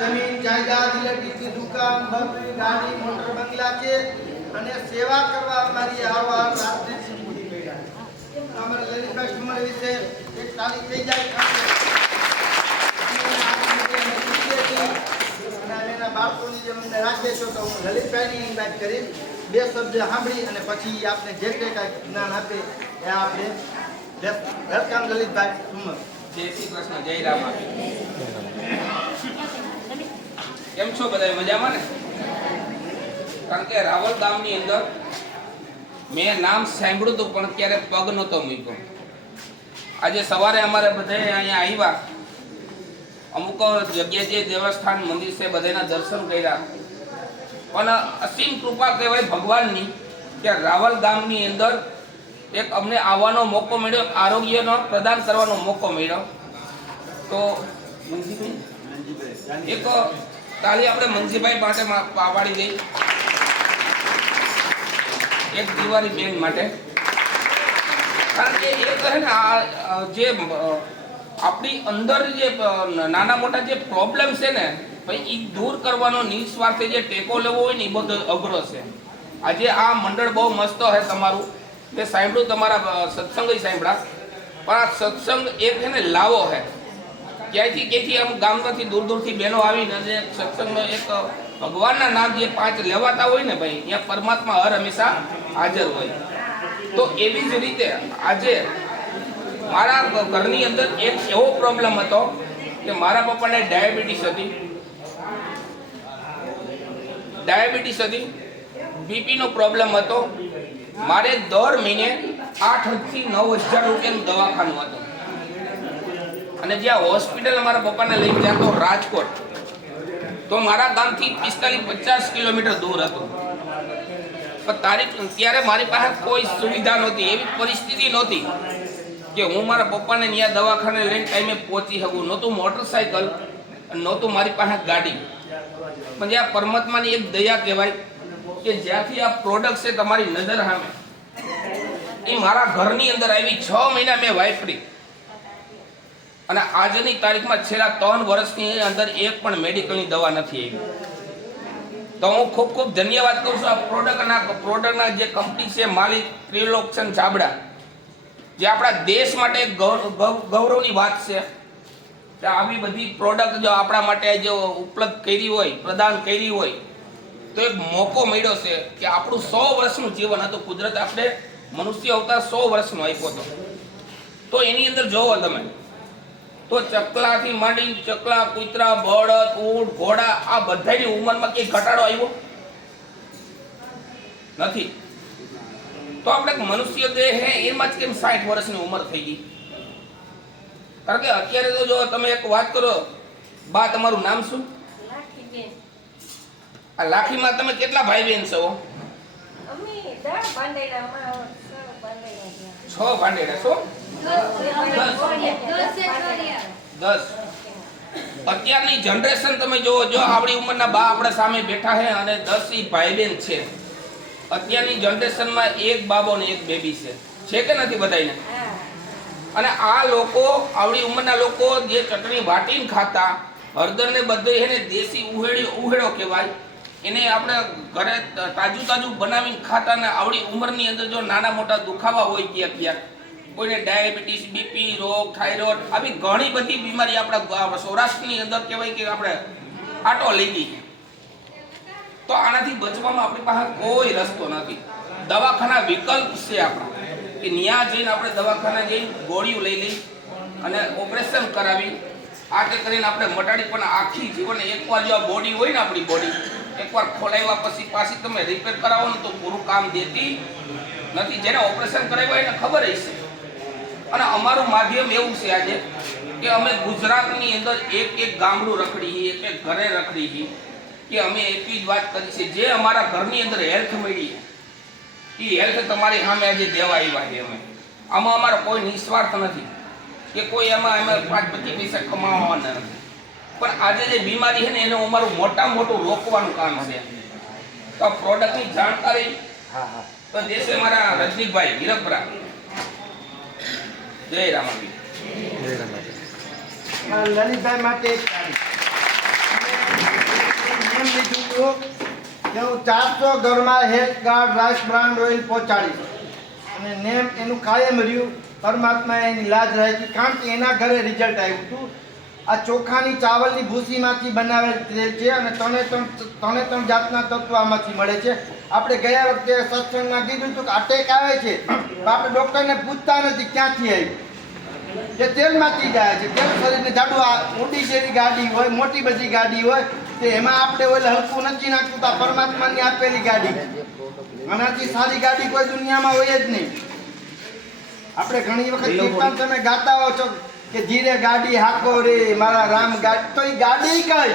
જમીન, જાયદાદ ઇલેક્ટ્રિકની દુકાન બંગલી ગાડી, મોટર બંગલા છે અને સેવા કરવા અમારી આવા રાત્રે મળ્યા છે. અમારે લલિતભાઈ સુમર વિશે એક તાળી થઈ જાય બાળકોની જે મને રાખે છો તો હું લલિતભાઈની વાત કરીશ. બે શબ્દ સાંભળી અને પછી આપને જે કંઈ કાંઈ જ્ઞાન આપે એ આપણે વેલકમ, લલિતભાઈ સુમર જય શ્રી કૃષ્ણ, જય રામ કેમ છો બધા મજામાં ને? કારણ કે રાવલ ગામની અંદર મેં નામ સાંભળ્યું હતું પણ ક્યારે પગ નહોતો મૂક્યો. આજે સવારે અમારે બધાએ અહીંયા આવ્યા અમુક જગ્યાએ જે દેવસ્થાન મંદિર છે બધાના દર્શન કર્યા. પણ અસીમ કૃપા કહેવાય ભગવાનની કે રાવલ ગામની અંદર એક અમને આવવાનો મોકો મળ્યો આરોગ્યનો પ્રદાન કરવાનો મોકો મળ્યો. તો એક તાળી આપણે મંજીભાઈ પાસે પાડી દઈ. એક દિવાળી બેન માટે. કારણ કે એ કહે ને આ જે આપણી અંદર જે નાના મોટા જે પ્રોબ્લેમ છે ને, ભાઈ એ દૂર કરવાનો નિસ્વાર્થે જે ટેકો લેવો હોય ને એ બધો અઘરો છે. આજે આ મંડળ બહુ મસ્ત છે તમારું. મેં સાંભળ્યું તમારા સત્સંગ સાંભળ્યા. પણ આ સત્સંગ એક છે ને, લાવો છે ક્યાંયથી ક્યાંથી આમ ગામમાંથી દૂર દૂરથી બહેનો આવીને અને સત્સંગનો એક ભગવાનના નામ જે પાંચ લેવાતા હોય ને ભાઈ, ત્યાં પરમાત્મા હર હંમેશા હાજર હોય. તો એવી જ રીતે આજે મારા ઘરની અંદર એક એવો પ્રોબ્લેમ હતો કે મારા પપ્પાને ડાયાબિટીસ હતી. ડાયાબિટીસ હતી, બીપીનો પ્રોબ્લેમ હતો. મારે દર મહિને આઠથી નવ હજાર રૂપિયાનું દવાખાનું હતું. અને જ્યાં હોસ્પિટલ મારા પપ્પાને લઈને ગયા તો રાજકોટ. તો મારા ગામથી પિસ્તાલીસ પચાસ કિલોમીટર દૂર હતું. પણ તારીખ, ત્યારે મારી પાસે કોઈ સુવિધા નહોતી, એવી પરિસ્થિતિ નહોતી કે હું મારા પપ્પાને ત્યાં દવાખાને લઈને ટાઈમે પહોંચી શકું. નહોતું મોટરસાયકલ, નહોતું મારી પાસે ગાડી. પણ જ્યાં પરમાત્માની એક દયા કહેવાય કે જ્યાંથી આ પ્રોડક્ટ છે તમારી નજર સામે. એ મારા ઘરની અંદર આવી છ મહિના મેં વાપરી. અને આજની તારીખમાં છેલ્લા ત્રણ વર્ષની અંદર એક પણ મેડિકલની દવા નથી આવી. તો હું ખૂબ ખૂબ ધન્યવાદ કરું છું આ પ્રોડક્ટના પ્રોડક્ટના જે કંપની છે, માલિક ત્રિલોક્શન ચાબડા. જે આપણા દેશ માટે ગૌરવની વાત છે. કે આવી બધી પ્રોડક્ટ જો આપણા માટે જો ઉપલબ્ધ કરી હોય, પ્રદાન કરી હોય, તો એક મોકો મળ્યો છે કે આપણું સો વર્ષનું જીવન હતું. કુદરત આપણે મનુષ્ય અવતાર સો વર્ષનો આપ્યો હતો. તો એની અંદર જોવો તમે. તો ચકલાથી માંડી ચકલા કૂતરા બળદ ઊંટ ઘોડા આ બધાની ઉંમરમાં કઈ ઘટાડો આવ્યો? નથી. તો આપણે મનુષ્ય દેહ હે એમાં જ કેમ સાઠ વર્ષની ઉંમર થઈ ગઈ? કારણ કે અત્યારે તો જો તમે એક વાત કરો બા તમારું નામ શું? આ લાખીમાં તમે કેટલા ભાઈ બહેન છે. છ ભાંડેડા છો? દસ. અત્યારની જનરેશન તમે જોવો જો આપણી ઉંમરના બા આપણા સામે બેઠા છે અને દસ ઈ ભાઈ બહેન છે. અત્યારની જનરેશનમાં એક બાબો ને એક બેબી છે. છે કે નથી બધાને અને આ લોકો, આવડી ઉંમરના લોકો જે ચટણી વાટીને ખાતા હળદર ને બધું એને દેશી ઉહેડી, ઉહેડો કહેવાય. એને આપણે ઘરે તાજું તાજું બનાવીને ખાતા ને આવડી ઉંમરની અંદર જો નાના મોટા દુખાવા હોય ક્યાંક ક્યાંક કોઈને ડાયાબિટીસ, બીપી, રોગ, થાઇરોઇડ આવી ઘણી બધી બીમારી આપણા સૌરાષ્ટ્રની અંદર કહેવાય કે આપણે આટો લઈ ગઈ તો આનાથી બચવામાં આપણી પાસે કોઈ રસ્તો નથી. દવાખાના વિકલ્પ છે આપણા. કે ત્યાં જઈને આપણે દવાખાના જઈને ગોળીઓ લઈ લઈ અને ઓપરેશન કરાવી. આ તે કરીને આપણે મટાડી પણ આખી જીવન એકવાર જો આ બોડી હોય ને આપણી બોડી એકવાર ખોલાવ્યા પછી પાછી તમે રિપેર કરાવો ને તો પૂરું કામ દેતી નથી. જેને ઓપરેશન કરાવ્યું એને ખબર હશે. અને અમારું માધ્યમ એવું છે આજે કે અમે ગુજરાતની અંદર એક એક ગામડું રખડી એક એક ઘરે રખડી કે અમે એટલી જ વાત કરી છે. જે અમારા ઘરની અંદર હેલ્થ મળી એ હેલ્થ તમારી સામે આજે દેવા આવ્યા છે અમે. આમાં અમારો કોઈ નિસ્વાર્થ નથી કે કોઈ એમાં અમે પાંચ પચીસ પૈસા કમાવાના નથી. પણ આજે જે બીમારી છે ને એનું અમારું મોટા મોટું રોકવાનું કામ છે. તો પ્રોડક્ટની જાણકારી તો દેશે મારા રજનીકભાઈ હીરપરા જય રામાવી લલિતભાઈ માટે હું ચારસો ઘરમાં health card rice brand oil પહોંચાડીશ. અને નેમ એનું કાયમ રહ્યું. પરમાત્મા એની લાજ રાખી કારણ કે એના ઘરે રિઝલ્ટ આવ્યું હતું. આ ચોખાની ચાવલની ભૂસીમાંથી બનાવેલ તેલ છે અને ત્રણે ત્રણ ત્રણે ત્રણ જાતના તત્વ આમાંથી મળે છે. આપણે ગયા વખતે સત્સંગમાં કીધું હતું કે અટેક આવે છે આપણે ડૉક્ટરને પૂછતા નથી ક્યાંથી આવી. તે તેલમાંથી જાય છે તેલ શરીરને જાડું આ મોટી જેવી ગાડી હોય મોટી બધી ગાડી હોય તે એમાં આપણે ઓલે હલકું નથી નાખતું તો આ પરમાત્માની આપેલી ગાડી. આનાથી સારી ગાડી કોઈ દુનિયામાં હોય જ નહીં. આપણે ઘણી વખત કીર્તન તમે ગાતા હો છો કે ધીરે ગાડી હાકો રે, મારા રામ ગાડી, તો એ ગાડી કઈ?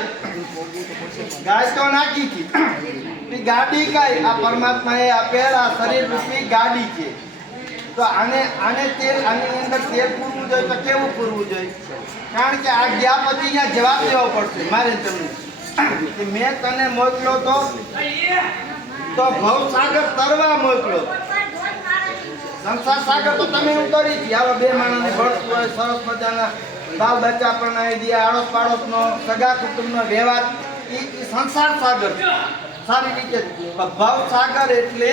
ગાય તો નાખી હતી. એ ગાડી કઈ? આ પરમાત્માએ આપેલ આ શરીર રૂપી ગાડી છે. તો આને આને તેલ, આની અંદર તેલ પૂરવું જોઈએ તો કેવું પૂરવું જોઈએ? કારણ કે આ ગયા પછી અહીંયા જવાબ દેવો પડશે. મારે તમને. મેં તને મોકલ્યો તો તો ભવસાગર તરવા મોકલ્યો સંસાર સાગર તો તમે ઉતરી હતી આવા બે માણસને ભરતું હોય, સરસ મજાના બાલ બચ્ચા પરણાવી દે આડોશ પાડોશનો સગા કુટુંબનો વ્યવહાર. એ સંસાર સાગર સારી રીતે. ભવ સાગર એટલે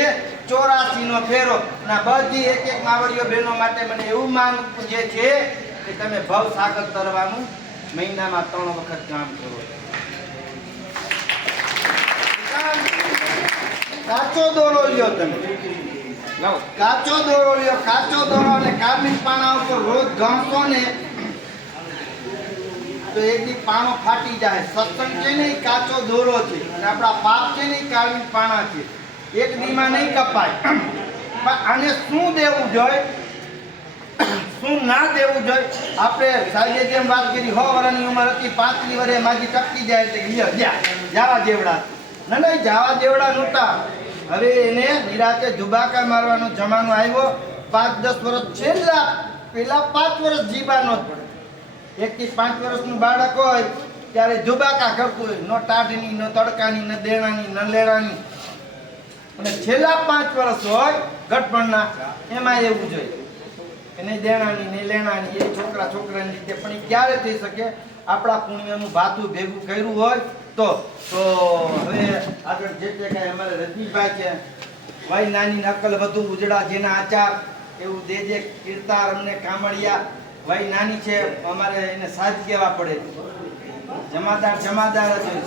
ચોરાસી નો ફેરો. અને બધી એક એક માવડીઓ બહેનો માટે મને એવું માન જે છે કે તમે ભવ સાગર તરવાનું મહિનામાં ત્રણ વખત કામ કરો. સાચો દોરો લ્યો તમે. કાચો દોરો લ્યો, કાચો દોરો અને કાર્બિક પાણા ઉપર રોજ ઘણસો ને તો એક પાણો ફાટી જાય. સત્સંગ છે ને કાચો દોરો છે. અને આપણા પાપ છે ને ઈ પાણા છે. એક દીમાં નહીં કપાય. પણ આને શું દેવું જોઈએ શું ના દેવું જોઈએ આપણે સાહેબે જેમ વાત કરી હો વર્ષની ઉંમર હતી પાંચની વર્ષે માજી ટપકી જાય એટલે લ્યો જા જેવડા. ના ના જવા જાવા જેવડા નહોતા. હવે એને નિરાતે જુબાકા મારવાનો જમાનો આવ્યો. પાંચ, દસ વર્ષ છેલ્લા પેલા પાંચ વર્ષ જીવાનો જ પડે. એક થી પાંચ વર્ષનું બાળક હોય, ત્યારે જુબાકા કરતું હોય. ન ટાઢની, ન તડકાની, ન દેણાની, ન લેણાની. અને છેલ્લા પાંચ વર્ષ હોય ગઠપણના એમાં એવું જોઈએ કે નહીં દેણાની નહીં લેણાની, એ છોકરા છોકરાની રીતે. પણ એ ક્યારે થઈ શકે? આપણા પુણ્યનું ભાતું ભેગું કર્યું હોય તો તો હવે આગળ જે તે કાંઈ અમારે રજનીભાઈ છે ભાઈ નાની નકલ વધુ ઉજળા જેના આચાર, એવું દેજે કીર્તાર અમને કામળિયા. ભાઈ નાની છે, અમારે એને સાજ કહેવા પડે. જમાદાર જમાદાર જ હોય.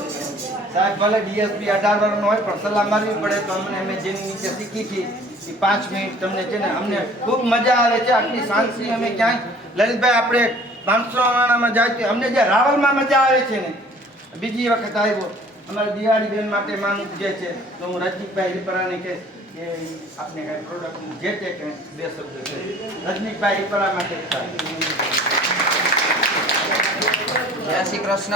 સાહેબ, ભલે ડીએસપી અઢાર વર્ષનો હોય, પણ સલાહ મારવી પડે તો અમને અમે જેની નીચે શીખી હતી એ પાંચ મિનિટ તમને છે ને, અમને ખૂબ મજા આવે છે. આટલી શાંતિ અમે ક્યાંય, લલિતભાઈ, આપણે પાંચસો વાળામાં જાય છે. અમને જે રાવલમાં મજા આવે છે ને, બીજી વખત આવ્યો. અમારા દિવાળી બેન માટે માનું જે છે. તો હું રજનીકભાઈ રીપરાને કહીશ કે આપને કાંઈ પ્રોડક્ટ જે છે કંઈ બે શબ્દ છે રજનીકભાઈ રીપરા માટે જય શ્રી કૃષ્ણ.